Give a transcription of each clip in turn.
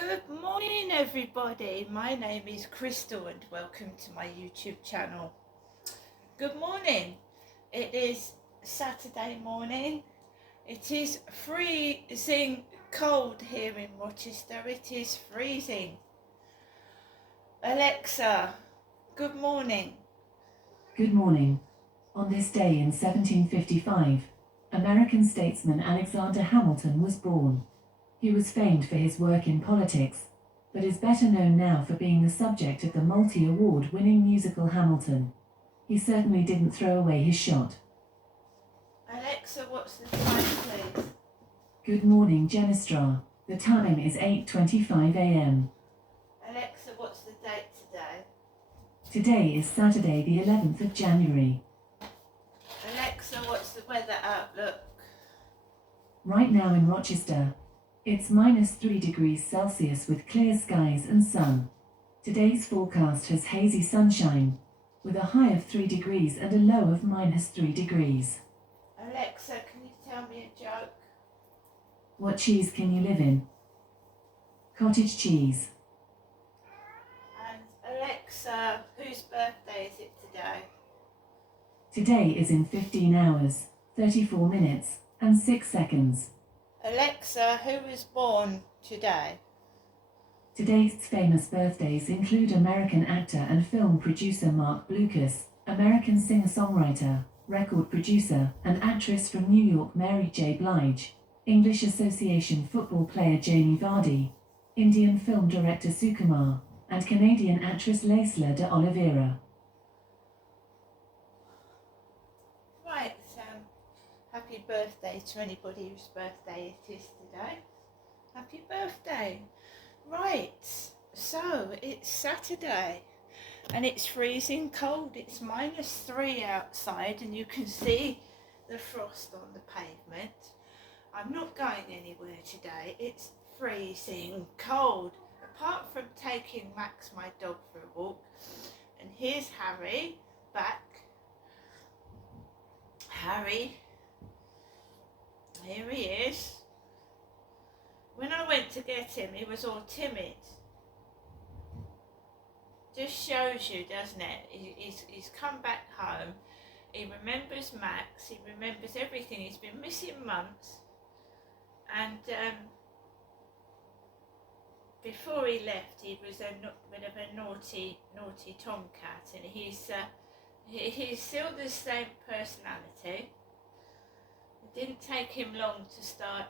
Good morning everybody, my name is Crystal and welcome to my YouTube channel. Good morning, it is Saturday morning, it is freezing cold here in Rochester, it is freezing. Alexa, good morning. Good morning. On this day in 1755, American statesman Alexander Hamilton was born. He was famed for his work in politics, but is better known now for being the subject of the multi-award-winning musical Hamilton. He certainly didn't throw away his shot. Alexa, what's the time please? Good morning, Genestra. The time is 8:25 a.m. Alexa, what's the date today? Today is Saturday the 11th of January. Alexa, what's the weather outlook? Right now in Rochester, it's -3 degrees Celsius with clear skies and sun. Today's forecast has hazy sunshine, with a high of 3 degrees and a low of -3 degrees. Alexa, can you tell me a joke? What cheese can you live in? Cottage cheese. And Alexa, whose birthday is it today? Today is in 15 hours, 34 minutes, and 6 seconds. Alexa, who was born today? Today's famous birthdays include American actor and film producer Mark Blucas, American singer-songwriter, record producer, and actress from New York Mary J. Blige, English Association football player Jamie Vardy, Indian film director Sukumar, and Canadian actress Laisla de Oliveira. Right, happy birthday to anybody whose birthday it is today. Happy birthday. Right, so it's Saturday and it's freezing cold. It's -3 outside and you can see the frost on the pavement. I'm not going anywhere today. It's freezing cold. Apart from taking Max, my dog, for a walk. And here's Harry back. Harry, here he is. When I went to get him, he was all timid. Just shows you, doesn't it? He's come back home. He remembers Max. He remembers everything. He's been missing months. And before he left, he was a bit of a naughty tomcat, and he's still the same personality. It didn't take him long to start.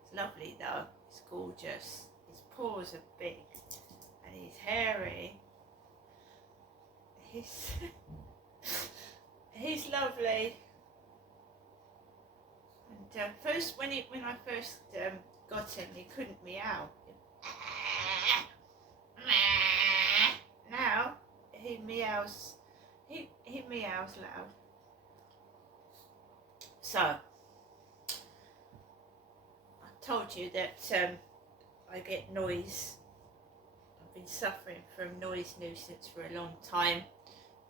It's lovely though, it's gorgeous. His paws are big and he's hairy. He's lovely. And first, when I first got him, he couldn't meow. Now he meows. He meows loud. So told you that I get noise. I've been suffering from noise nuisance for a long time,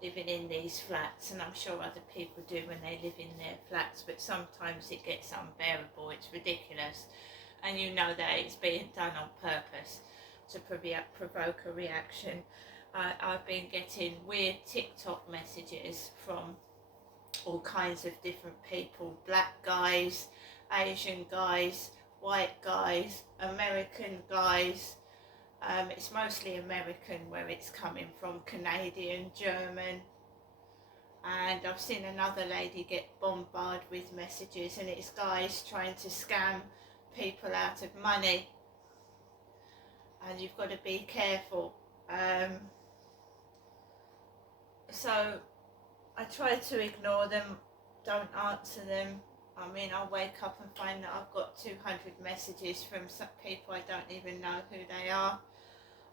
living in these flats, and I'm sure other people do when they live in their flats, but sometimes it gets unbearable. It's ridiculous, and you know that it's being done on purpose to provoke a reaction. I've been getting weird TikTok messages from all kinds of different people, black guys, Asian guys, white guys, American guys. It's mostly American where it's coming from, Canadian, German. And I've seen another lady get bombarded with messages, and it's guys trying to scam people out of money. And you've got to be careful. So I try to ignore them, don't answer them. I mean, I'll wake up and find that I've got 200 messages from some people I don't even know who they are.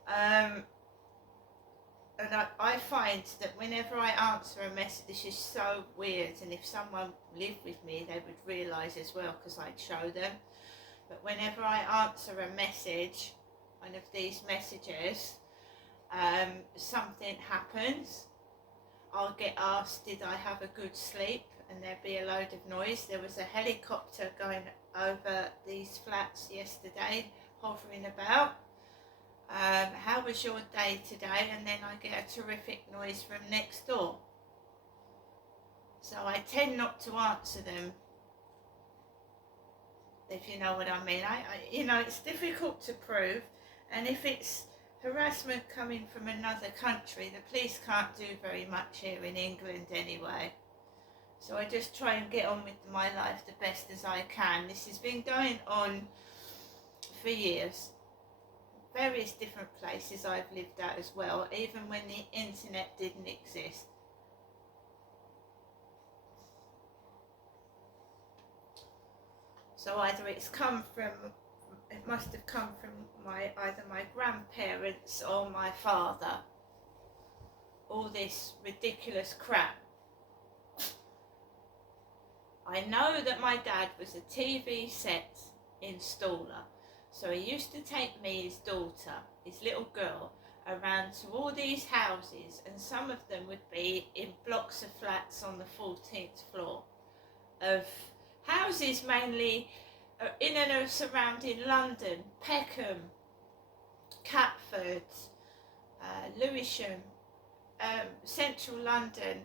And I find that whenever I answer a message, this is so weird, and if someone lived with me, they would realise as well, because I'd show them. But whenever I answer a message, one of these messages, something happens. I'll get asked, did I have a good sleep? and there'd be a load of noise. There was a helicopter going over these flats yesterday, hovering about. How was your day today? And then I get a terrific noise from next door. So I tend not to answer them, if you know what I mean. It's difficult to prove, and if it's harassment coming from another country, the police can't do very much here in England anyway. So I just try and get on with my life the best as I can. This has been going on for years. Various different places I've lived at as well, even when the internet didn't exist. So either it must have come from either my grandparents or my father. All this ridiculous crap. I know that my dad was a TV set installer. So he used to take me, his daughter, his little girl, around to all these houses, and some of them would be in blocks of flats on the 14th floor of houses mainly in and surrounding London, Peckham, Catford, Lewisham, central London.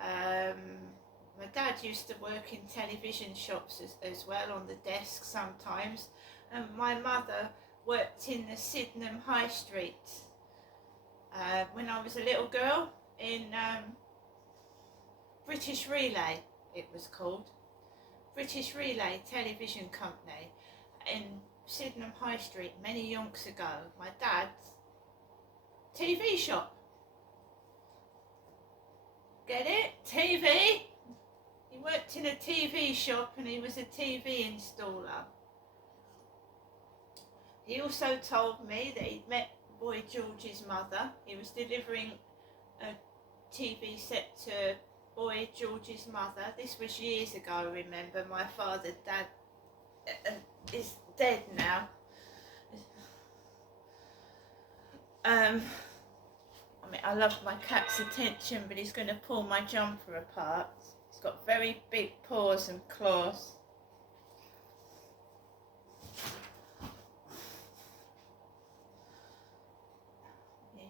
My dad used to work in television shops as well, on the desk sometimes. And my mother worked in the Sydenham High Street when I was a little girl, in British Relay, it was called. British Relay Television Company in Sydenham High Street many yonks ago. My dad's TV shop. Get it? TV? He worked in a TV shop and he was a TV installer. He also told me that he'd met Boy George's mother. He was delivering a TV set to Boy George's mother. This was years ago, remember. My father, dad, is dead now. I love my cat's attention, but he's going to pull my jumper apart. He's got very big paws and claws.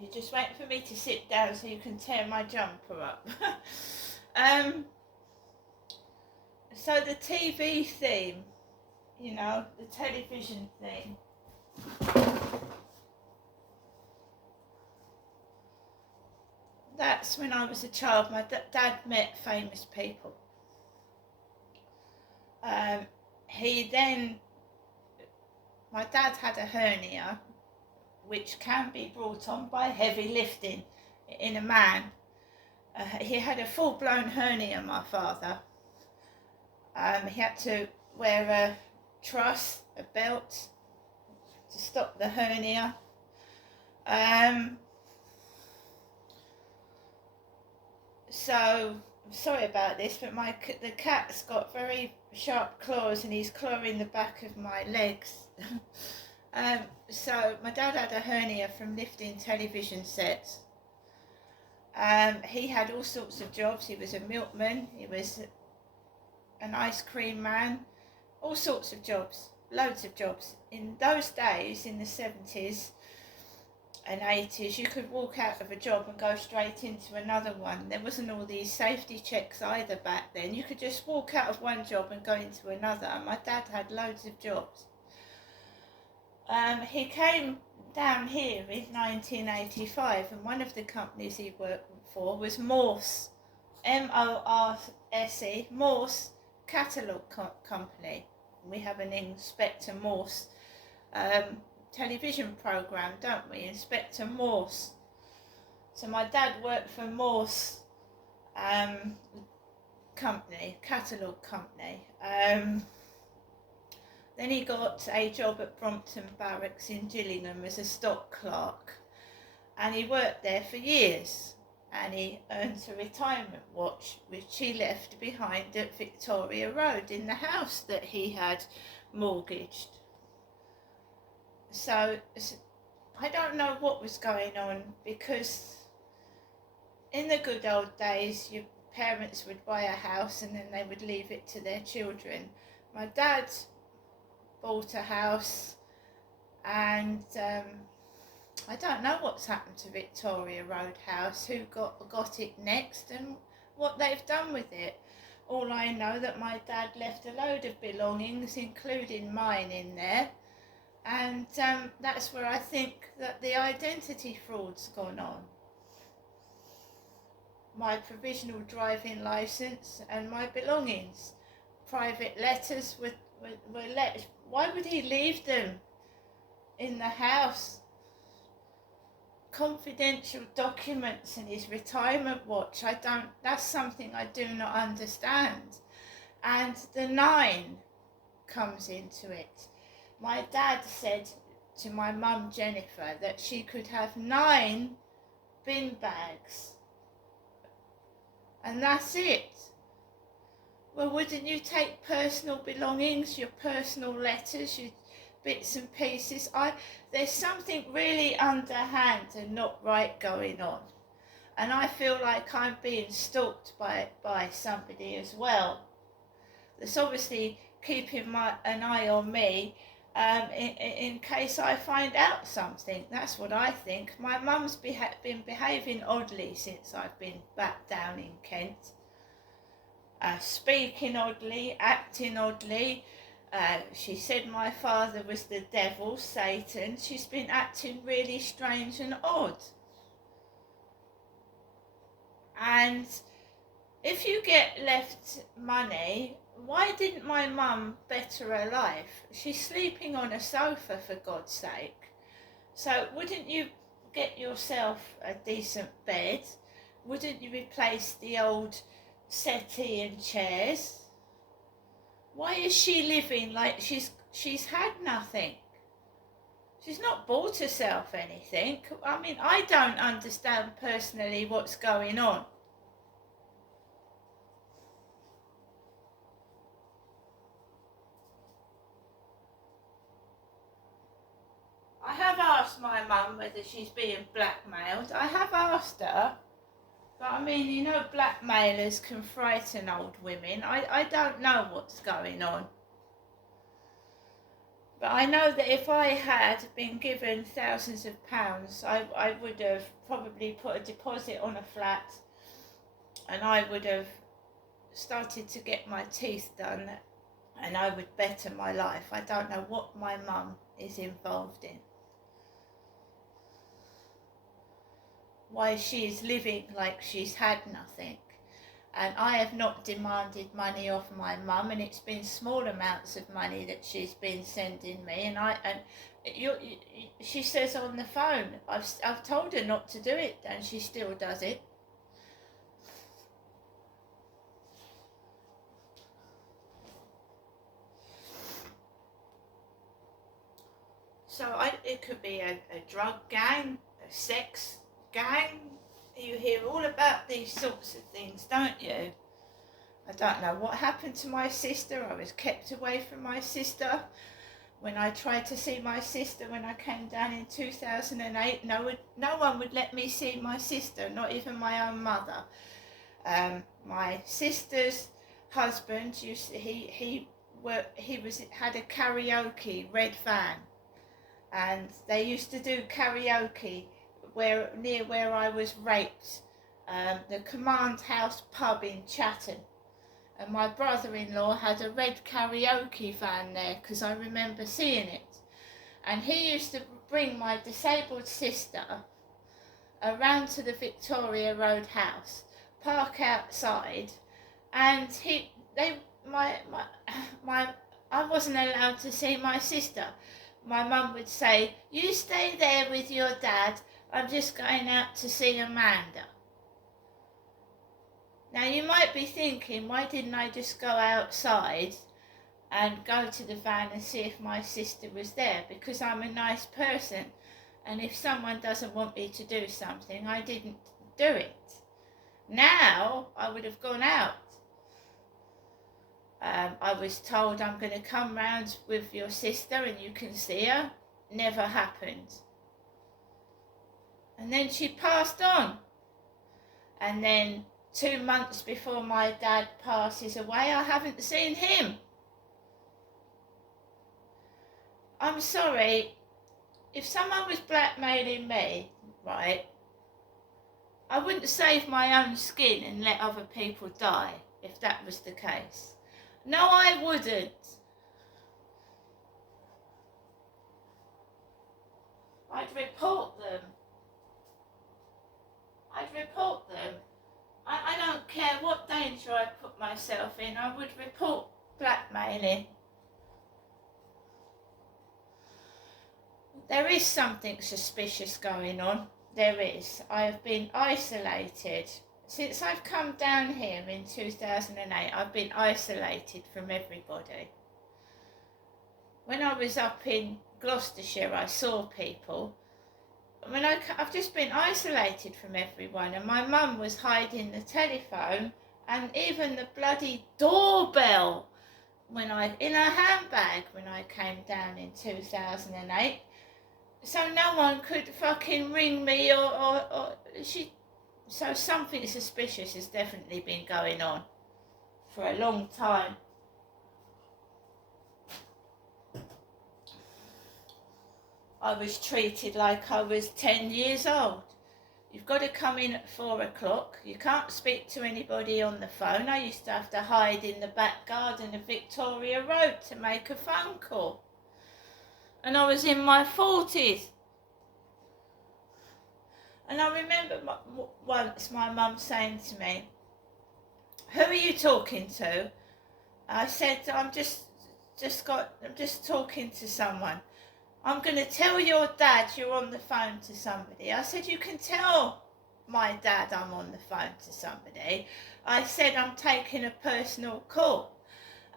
You're just waiting for me to sit down so you can tear my jumper up. So the TV theme, the television theme. That's when I was a child. My dad met famous people. My dad had a hernia, which can be brought on by heavy lifting in a man. He had a full-blown hernia, my father. He had to wear a truss, a belt, to stop the hernia. So, I'm sorry about this, but the cat's got very sharp claws and he's clawing the back of my legs. So my dad had a hernia from lifting television sets. He had all sorts of jobs. He was a milkman, he was an ice cream man, all sorts of jobs, loads of jobs. In those days, in the 70s and 80s, you could walk out of a job and go straight into another one. There wasn't all these safety checks either back then. You could just walk out of one job and go into another. And my dad had loads of jobs. He came down here in 1985, and one of the companies he worked for was Morse, M-O-R-S-E, Morse Catalogue Company. We have an Inspector Morse television programme, don't we? Inspector Morse. So my dad worked for Morse company, catalogue company. Then he got a job at Brompton Barracks in Gillingham as a stock clerk, and he worked there for years, and he earned a retirement watch which he left behind at Victoria Road in the house that he had mortgaged. So I don't know what was going on, because in the good old days your parents would buy a house and then they would leave it to their children. My dad bought a house, and I don't know what's happened to Victoria Road House, who got it next and what they've done with it. All I know that my dad left a load of belongings, including mine, in there, and that's where I think that the identity fraud's gone on. My provisional driving licence and my belongings. Private letters were let. Why would he leave them in the house? Confidential documents and his retirement watch. That's something I do not understand. And the 9 comes into it. My dad said to my mum Jennifer that she could have 9 bin bags. And that's it. Well, wouldn't you take personal belongings, your personal letters, your bits and pieces? There's something really underhand and not right going on. And I feel like I'm being stalked by somebody as well. That's obviously keeping an eye on me in case I find out something. That's what I think. My mum's been behaving oddly since I've been back down in Kent. Speaking oddly, acting oddly. She said my father was the devil, Satan. She's been acting really strange and odd. And if you get left money, why didn't my mum better her life? She's sleeping on a sofa, for God's sake. So wouldn't you get yourself a decent bed? Wouldn't you replace the old settee and chairs? Why is she living like she's had nothing? She's not bought herself anything. I mean, I don't understand personally what's going on. I have asked my mum whether she's being blackmailed. I have asked her. But I mean, you know, blackmailers can frighten old women. I don't know what's going on. But I know that if I had been given thousands of pounds, I would have probably put a deposit on a flat, and I would have started to get my teeth done, and I would better my life. I don't know what my mum is involved in. Why she is living like she's had nothing. And I have not demanded money off my mum, and it's been small amounts of money that she's been sending me. She says on the phone, I've told her not to do it, and she still does it. So it could be a drug gang, a sex gang. You hear all about these sorts of things, don't you? I don't know what happened to my sister. I was kept away from my sister. When I tried to see my sister when I came down in 2008, no one would let me see my sister, not even my own mother. My sister's husband, had a karaoke red van, and they used to do karaoke near where I was raped, the Command House pub in Chatham. And my brother-in-law had a red karaoke van there, because I remember seeing it. And he used to bring my disabled sister around to the Victoria Road House, park outside, and I wasn't allowed to see my sister. My mum would say, "You stay there with your dad, I'm just going out to see Amanda." Now you might be thinking, why didn't I just go outside and go to the van and see if my sister was there? Because I'm a nice person, and if someone doesn't want me to do something, I didn't do it. Now I would have gone out. I was told, I'm going to come round with your sister and you can see her. Never happened. And then she passed on. And then 2 months before my dad passes away, I haven't seen him. I'm sorry, if someone was blackmailing me, right, I wouldn't save my own skin and let other people die if that was the case. No, I wouldn't. I'd report them. I don't care what danger I put myself in, I would report blackmailing. There is something suspicious going on. There is. I have been isolated. Since I've come down here in 2008, I've been isolated from everybody. When I was up in Gloucestershire, I saw people. I've just been isolated from everyone, and my mum was hiding the telephone and even the bloody doorbell in her handbag when I came down in 2008. So no one could fucking ring me so something suspicious has definitely been going on for a long time. I was treated like I was 10 years old. You've got to come in at 4 o'clock. You can't speak to anybody on the phone. I used to have to hide in the back garden of Victoria Road to make a phone call. And I was in my 40s. And I remember once my mum saying to me, "Who are you talking to?" I said, I'm just talking to someone. "I'm going to tell your dad you're on the phone to somebody." I said, "You can tell my dad I'm on the phone to somebody." I said, "I'm taking a personal call."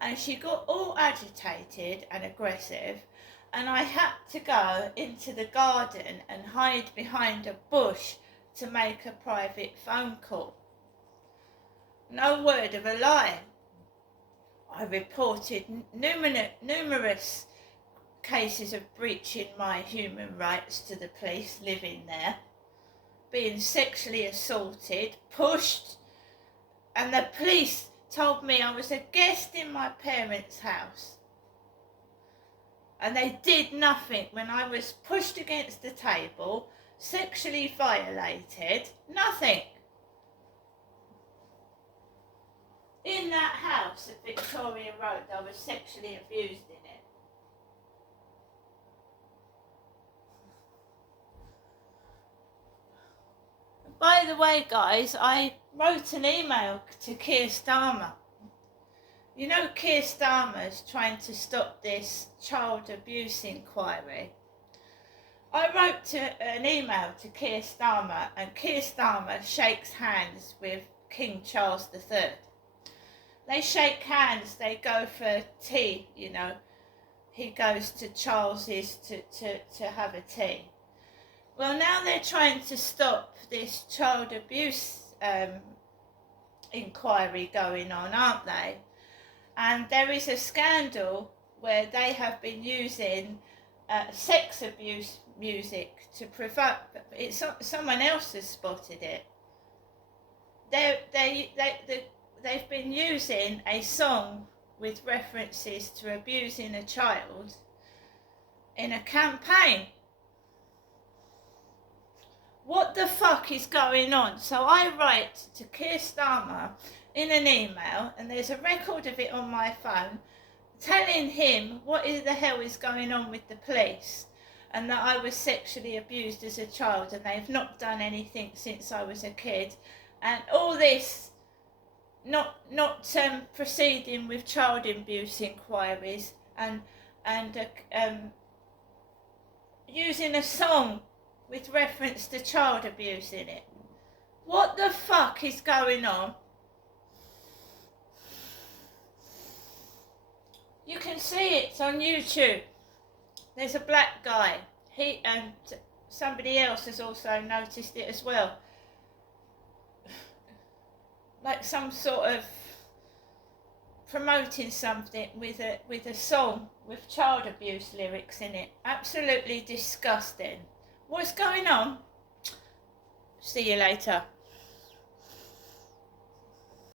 And she got all agitated and aggressive, and I had to go into the garden and hide behind a bush to make a private phone call. No word of a lie. I reported numerous cases of breaching my human rights to the police living there, being sexually assaulted, pushed, and the police told me I was a guest in my parents' house. And they did nothing when I was pushed against the table, sexually violated, nothing. In that house at Victoria Road, I was sexually abused in it. By the way, guys, I wrote an email to Keir Starmer. You know, Keir Starmer's trying to stop this child abuse inquiry. I wrote an email to Keir Starmer, and Keir Starmer shakes hands with King Charles III. They shake hands, they go for tea, you know. He goes to Charles's to have a tea. Well, now they're trying to stop this child abuse inquiry going on, aren't they? And there is a scandal where they have been using sex abuse music to provoke. Someone else has spotted it. They've been using a song with references to abusing a child in a campaign. What the fuck is going on? So I write to Keir Starmer in an email, and there's a record of it on my phone, telling him what the hell is going on with the police, and that I was sexually abused as a child, and they've not done anything since I was a kid, and all this, not proceeding with child abuse inquiries, and using a song with reference to child abuse in it. What the fuck is going on? You can see it on YouTube. There's a black guy. He and somebody else has also noticed it as well. Like some sort of promoting something with a song with child abuse lyrics in it. Absolutely disgusting. What's going on? See you later.